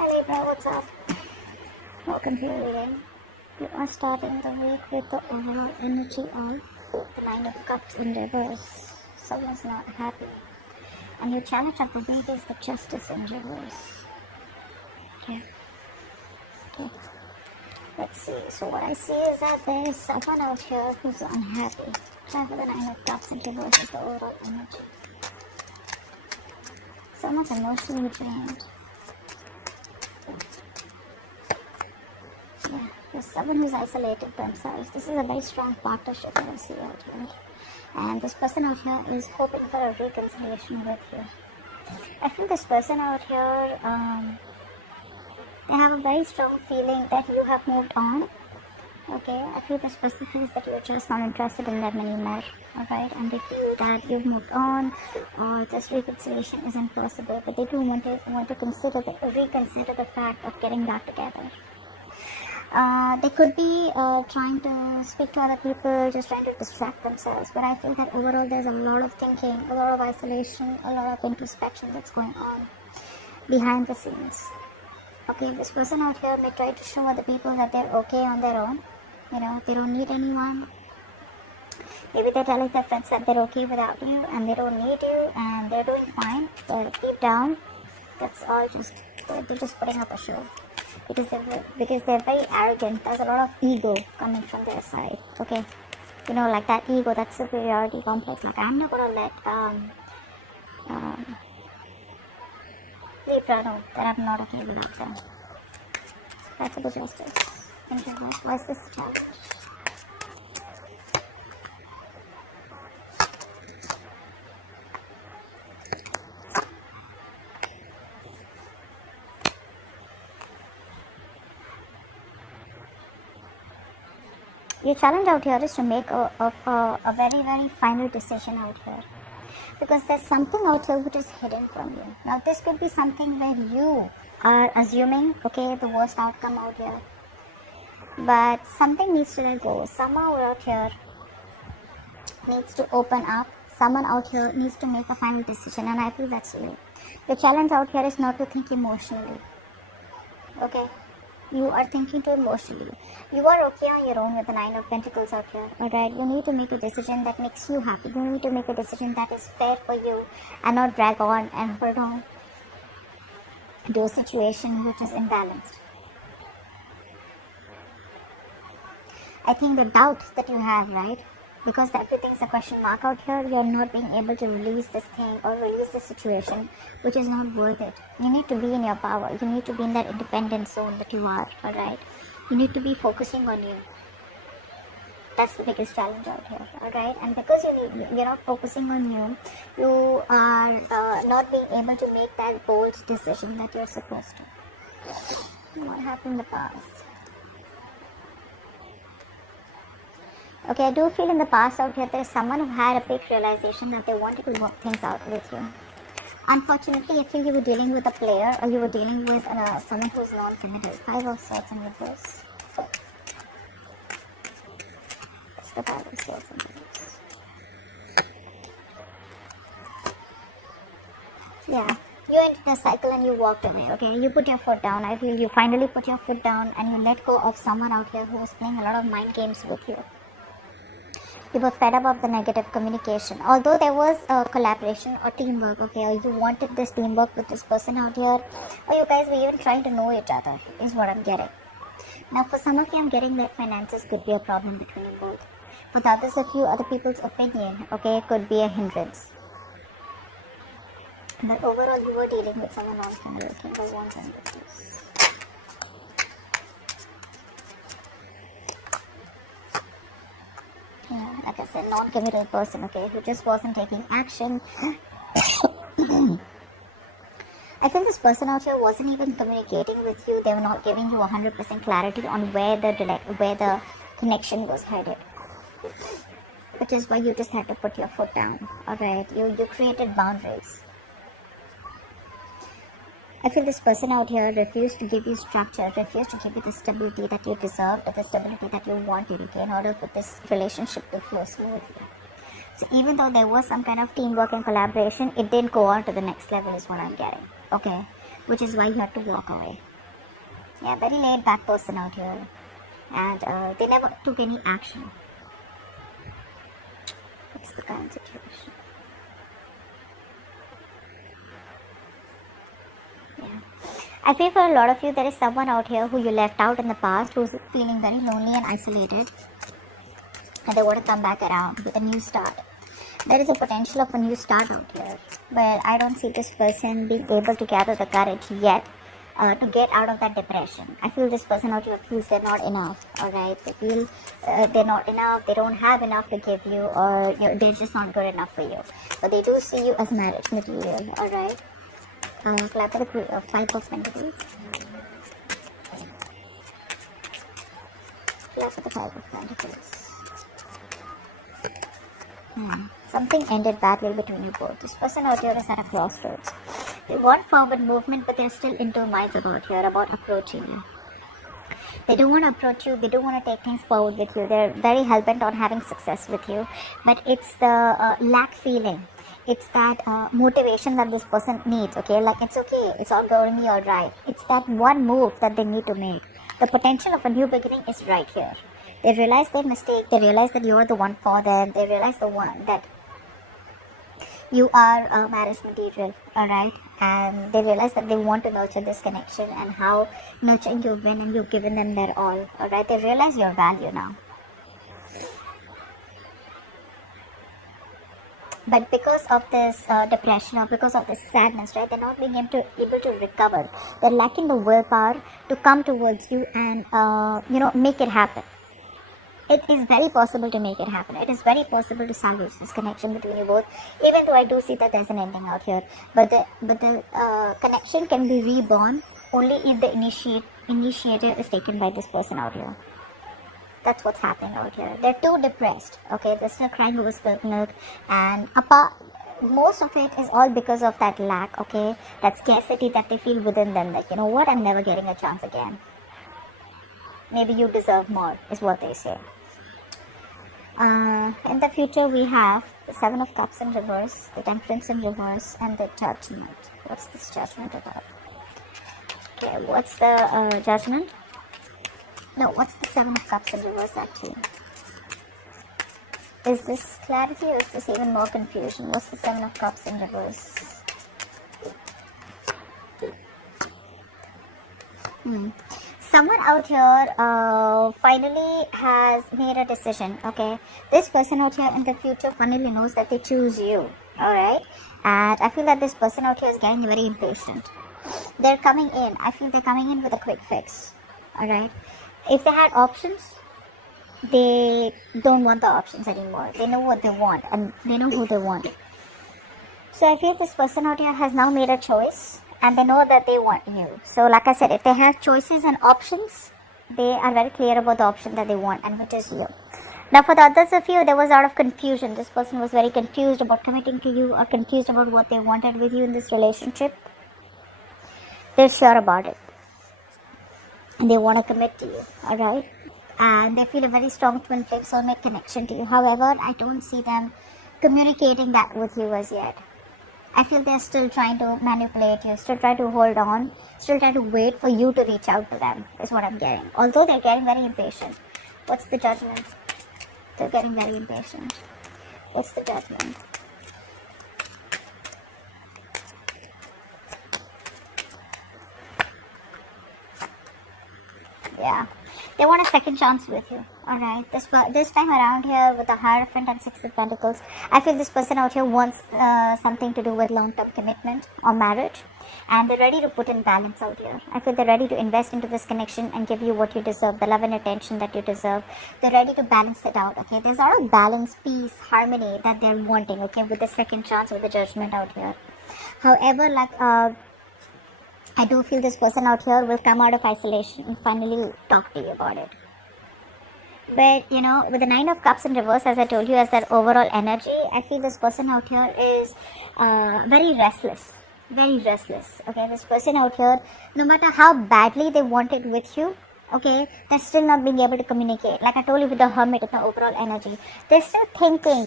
Hi Libra, what's up? Welcome to your reading. You are starting the week with the overall energy of the Nine of Cups in reverse. Someone's not happy. And your challenge of the week is the Justice in reverse. Okay. Let's see. So what I see is that there is someone out here who's unhappy. Try for the Nine of Cups in reverse is the overall energy. Someone's emotionally drained. Yeah, there's someone who's isolated themselves. This is a very strong partnership that I see out here. And this person out here is hoping for a reconciliation with you. I feel this person out here, they have a very strong feeling that you have moved on. Okay, I feel this person feels that you're just not interested in them anymore. Alright, and they feel that you've moved on or this reconciliation isn't possible, but they do want to reconsider the fact of getting back together. They could be trying to speak to other people, just trying to distract themselves. But I feel that overall there's a lot of thinking, a lot of isolation, a lot of introspection that's going on behind the scenes. Okay, this person out here may try to show other people that they're okay on their own. You know, they don't need anyone. Maybe they're telling their friends that they're okay without you and they don't need you and they're doing fine. But deep down, that's all just, they're just putting up a show. Because they're very arrogant. There's a lot of ego coming from their side. Okay, you know, like that ego, that superiority complex. Like, I'm not gonna let Libra know that I'm not okay without them. That's a good justice. Why is this challenge? Your challenge out here is to make a very, very final decision out here. Because there's something out here which is hidden from you. Now, this could be something where you are assuming, okay, the worst outcome out here. But something needs to let go. Someone out here needs to open up. Someone out here needs to make a final decision. And I feel that's you. Your challenge out here is not to think emotionally. Okay? You are thinking too emotionally. You are okay on your own with the Nine of Pentacles out here. Alright, you need to make a decision that makes you happy. You need to make a decision that is fair for you and not drag on and hold on to a situation which is imbalanced. I think the doubt that you have, right? Because everything's a question mark out here, you're not being able to release this thing or release this situation, which is not worth it. You need to be in your power. You need to be in that independent zone that you are, alright? You need to be focusing on you. That's the biggest challenge out here, alright? And because you're not focusing on you, you are not being able to make that bold decision that you're supposed to. What happened in the past? Okay, I do feel in the past out here there's someone who had a big realization that they wanted to work things out with you. Unfortunately, I feel you were dealing with a player or you were dealing with someone who's non-committed. 5 of Swords in reverse. It's the 5 of Swords in reverse. Yeah, you entered a cycle and you walked away, okay? You put your foot down. I feel you finally put your foot down and you let go of someone out here who was playing a lot of mind games with you. You were fed up of the negative communication. Although there was a collaboration or teamwork, okay, or you wanted this teamwork with this person out here, or you guys were even trying to know each other, is what I'm getting. Now, for some of you, I'm getting that finances could be a problem between you both. For the others of you, other people's opinion, okay, could be a hindrance. But overall, you were dealing with someone non-committed. King of Wands and Reverse. Yeah, like I said, non-committal person, okay, who just wasn't taking action. I feel this person out here wasn't even communicating with you. They were not giving you 100% clarity on where the connection was headed. Which is why you just had to put your foot down. Alright, you created boundaries. I feel this person out here refused to give you structure, refused to give you the stability that you deserved, or the stability that you wanted, okay, in order for this relationship to flow smoothly. So even though there was some kind of teamwork and collaboration, it didn't go on to the next level is what I'm getting. Okay, which is why you have to walk away. Yeah, very laid back person out here. And they never took any action. What's the current situation? Yeah. I feel for a lot of you, there is someone out here who you left out in the past, who's feeling very lonely and isolated. And they want to come back around with a new start. There is a potential of a new start out here. But I don't see this person being able to gather the courage yet to get out of that depression. I feel this person out here feels they're not enough, alright? They feel they're not enough, they don't have enough to give you, or they're just not good enough for you. But they do see you as marriage material, alright? Clap for the 5 of Pentacles. Clap for the 5 of Pentacles. Something ended badly between you both. This person out here is at a crossroads. They want forward movement, but they're still in two minds about approaching you. They don't want to approach you, they don't want to take things forward with you. They're very hell-bent on having success with you. But it's the lack feeling. It's that motivation that this person needs, okay? Like, it's okay, it's all going to be alright. It's that one move that they need to make. The potential of a new beginning is right here. They realize their mistake, they realize that you're the one for them, they realize that you are marriage material, alright? And they realize that they want to nurture this connection, and how nurturing you've been and you've given them their all, alright? They realize your value now. But because of this depression, or because of this sadness, right, they're not being able to recover. They're lacking the willpower to come towards you and, make it happen. It is very possible to make it happen. It is very possible to salvage this connection between you both, even though I do see that there's an ending out here. But the connection can be reborn only if the initiative is taken by this person out here. That's what's happening out here. They're too depressed, okay? They're still crying over spilt milk, and most of it is all because of that lack, okay? That scarcity that they feel within them, that, you know what, I'm never getting a chance again. Maybe you deserve more, is what they say. In the future, we have the 7 of Cups in reverse, the Temperance in reverse, and the Judgment. What's this Judgment about? Okay, what's the Judgment? No, what's the 7 of Cups in reverse actually? Is this clarity, or is this even more confusion? What's the 7 of Cups in reverse? Someone out here finally has made a decision, okay? This person out here in the future finally knows that they choose you, alright? And I feel that this person out here is getting very impatient. They're coming in. I feel they're coming in with a quick fix, alright? If they had options, they don't want the options anymore. They know what they want, and they know who they want. So I feel this person out here has now made a choice, and they know that they want you. So like I said, if they have choices and options, they are very clear about the option that they want, and which is you. Now for the others of you, there was a lot of confusion. This person was very confused about committing to you, or confused about what they wanted with you in this relationship. They're sure about it, and they want to commit to you, alright? And they feel a very strong twin flame soulmate connection to you. However, I don't see them communicating that with you as yet. I feel they're still trying to manipulate you, still trying to hold on, still trying to wait for you to reach out to them, is what I'm getting. Although they're getting very impatient. What's the Judgment? They're getting very impatient. What's the Judgment? Yeah. They want a second chance with you, alright? This time around here with the Hierophant and 6 of Pentacles, I feel this person out here wants something to do with long-term commitment or marriage, and they're ready to put in balance out here. I feel they're ready to invest into this connection and give you what you deserve, the love and attention that you deserve. They're ready to balance it out, okay? There's a lot of balance, peace, harmony that they're wanting, okay, with the second chance, with the Judgment out here. However, like, I do feel this person out here will come out of isolation and finally talk to you about it. But, you know, with the 9 of Cups in reverse, as I told you, as that overall energy, I feel this person out here is very restless. Very restless. Okay, this person out here, no matter how badly they want it with you, Okay, they're still not being able to communicate. Like I told you with the hermit, with the overall energy, they're still thinking.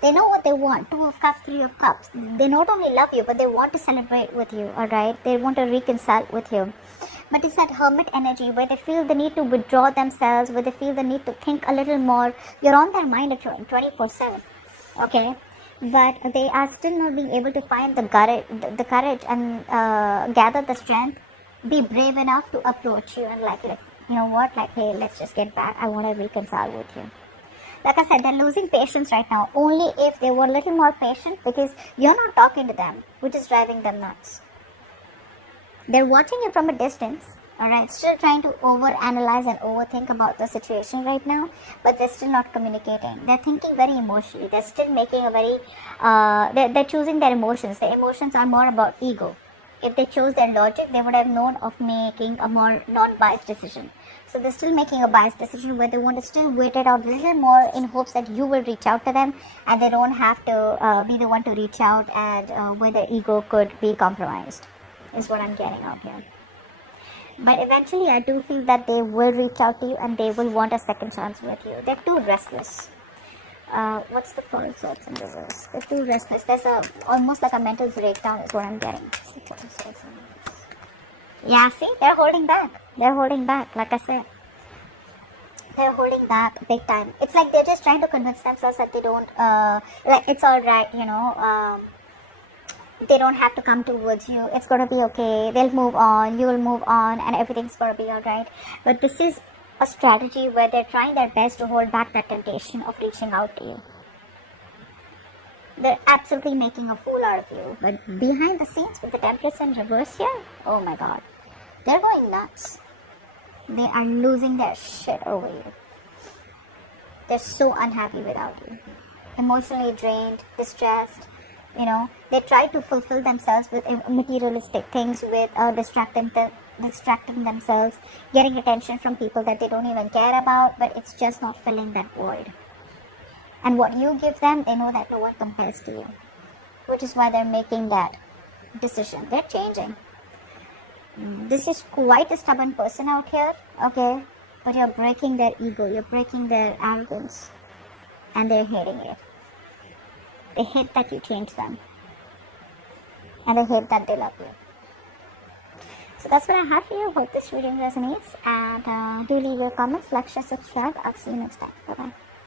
They know what they want. 2 of cups, 3 of cups. They not only love you, but they want to celebrate with you. All right, they want to reconcile with you. But it's that hermit energy where they feel the need to withdraw themselves, where they feel the need to think a little more. You're on their mind 24/7. Okay, but they are still not being able to find the courage and gather the strength, be brave enough to approach you and like you know what, like, hey, let's just get back. I want to reconcile with you. Like I said, they're losing patience right now. Only if they were a little more patient, because you're not talking to them, which is driving them nuts. They're watching you from a distance, alright, still trying to overanalyze and overthink about the situation right now, but they're still not communicating. They're thinking very emotionally. They're still making a very, they're choosing their emotions. Their emotions are more about ego. If they chose their logic, they would have known of making a more non-biased decision. So they're still making a biased decision where they want to still wait it out a little more in hopes that you will reach out to them and they don't have to be the one to reach out, and where their ego could be compromised, is what I'm getting out here. But eventually I do feel that they will reach out to you and they will want a second chance with you. They're too restless. What's the Four of Swords in reverse? They're too restless. There's almost like a mental breakdown is what I'm getting. Yeah, see, they're holding back. They're holding back, like I said. They're holding back big time. It's like they're just trying to convince themselves that they don't, like, it's alright, you know, they don't have to come towards you. It's going to be okay. They'll move on. You will move on and everything's going to be alright. But this is a strategy where they're trying their best to hold back that temptation of reaching out to you. They're absolutely making a fool out of you. But behind the scenes with the Temperance in reverse here, oh my god, they're going nuts. They are losing their shit over you. They're so unhappy without you. Emotionally drained, distressed. You know, they try to fulfill themselves with materialistic things, with distracting themselves, getting attention from people that they don't even care about, but it's just not filling that void. And what you give them, they know that no one compares to you, which is why they're making that decision. They're changing. This is quite a stubborn person out here, okay, but you're breaking their ego, you're breaking their arrogance, and they're hating it. They hate that you change them, and they hate that they love you. So that's what I have for you. Hope this video resonates, and do leave your comments, like, share, subscribe. I'll see you next time. Bye bye.